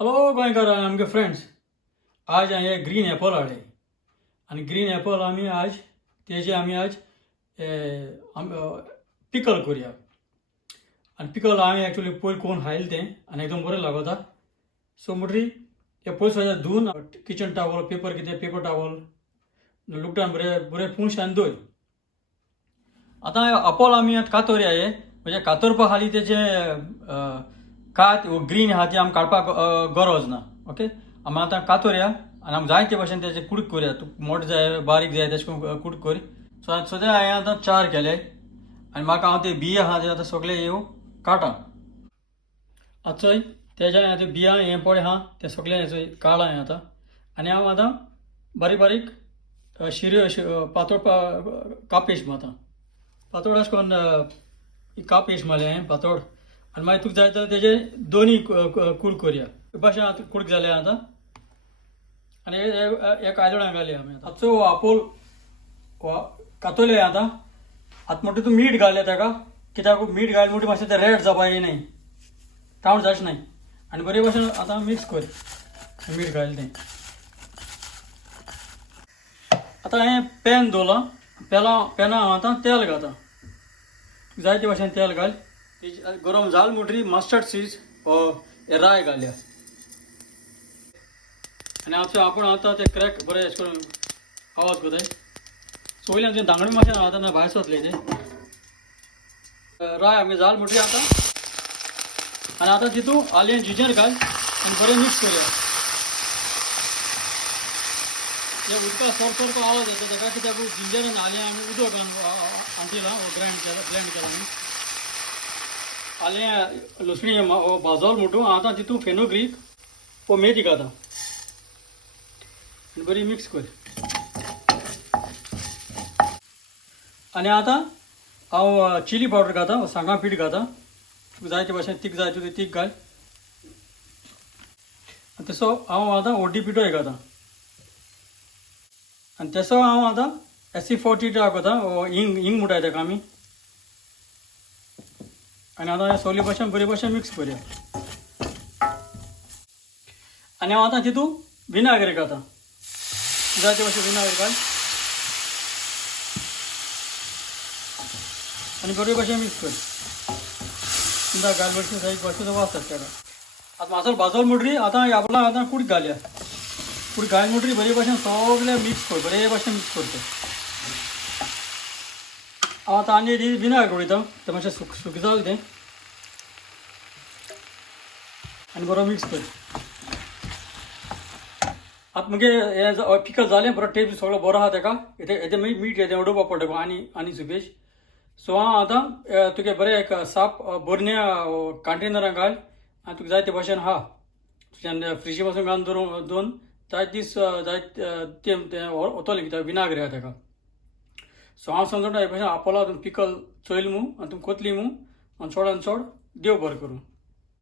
हॅलो गोंयकार आमगे फ्रेंड्स, आज हांवें ग्रीन एपल हाडले आनी ग्रीन एपल आमी आज पिकल करूया. आनी पिकल हांवें एक्चुअली पयर कोण खायलें तें आनी एकदम बरें लागता. सो म्हणटरी हे पयस धुवन किचन टावल पेपर टावल लुकटान बरें बरें पुंशान दवर. आतां एपल आमी आतां कातोरया हे म्हणजे कातोरपा खाली तेजें कात ग्रीन आहा ती आमकां काडपाक गरज ना. ओके, आमी आतां कातोरया आनी आमकां जाय ते भाशेन तेजें कूड करूया. तुका मोठ जाय बारीक जाय तेशें करून कूड कर. सो ते हांवें आतां 4 केले आनी म्हाका हांव ते बिये आहा ते आतां सगळे ह्यो काडटा. आतां चोय तेज्या आतां बियां हें पळय आहा ते सगळे चोय काडला हांवें आतां. आनी हांव आतां बारीक बारीक शिऱ्यो अश्यो पातळ कापेश मारता. पातळ अशें करून कापेश मारले हांवें पातळ. आनी मागीर तुका जाय जाल्यार तेजे दोनी कूड करूया. भाशेन आतां कूड जाले आतां आनी एक आयदोळां घालया आमी आतां. आतां आपोल कातोले आतां. आतां म्हणटा तूं मीठ घालया ताका, कित्याक मीठ घाल म्हणटा मातशें तें रेड जावपा येनाय, तावट जावचें नाय. आनी बरे भाशेन आतां मिक्स कर मीठ घाल तें. आतां हांवें पॅन दवरला. पॅना हांव आतां तेल घालता. जाय ते भाशेन तेल घाल. गरम जाल म्हणटरी मस्टर्ड सीड्स राय घालया. आनी आपण आतां ते क्रॅक बरें अशें करून आवाज कोताय. सो वयल्यान तें दांगडे मातशें आतां भायर सरतले तें राय आमी जाल म्हणटरी आतां. आनी आतां तितू आलें जिंजर घाल आनी बरें मिक्स करूया. हे उदका सोर तो आवाज येता ताका, कित्याक जिंजर आनी आलें आमी उदक आंटिलां ब्लेंड केला आमी. आलें लसणी भाजोल म्हणटून आतां तितू फेनोग्रीक मेथी घालता आनी बरी मिक्स कर. आनी आतां हांव चिली पावडर घालता, सांगा पीठ घालता. तुका जाय ते भाशेन तीख जाय तुवें तीख घाल. आनी तसो हांव आतां हळदी पिठोय घालता. आनी तसो हांव आतां SC40 घालता, हिंग म्हणटाय ताका आमी. आनी आतां हें सगळे भाशेन बरे भाशेन मिक्स करूया. आनी हांव आतां तितू विनाग्र घालता. जाय ते भाशेन विनाग्र घाल आनी बरे भाशेन मिक्स कर. सुंदर घाल भाशेन जाय भाशेचो वास आसता ताका. आतां मातसो भाजोल म्हणटरी आतां आपणाक आतां कूड घालया. कूड घाल म्हणटरी बरे भाशेन सगळे मिक्स कर, बरे भाशेन मिक्स करता. हांव आतां आनी विनाग्र उडयता. तें मातशें सुक जालें तें आनी बरो मिक्स कर. आतां मुगे हें पिकल जालें, बरो टेस्ट सगळो बरो आहा ताका. हेजें मीठ हेजें उडोवपा पडटा आनी सुबेश. सो हांव आतां तुगे बरें एक साप बरण्या कंटेनरान घाल आनी तुका जाय ते भाशेन आहा तुज्यान फ्रिजी पासून घालून दवरून जायत दीस जाय तें वतलें, कित्याक विनाग्र आहा ताका. सो हांव समजता हे भाशेन आपोला पिकल चोयल मू आनी तुमकां कोतली मू आनी चोडान चोड देव बरें करूं.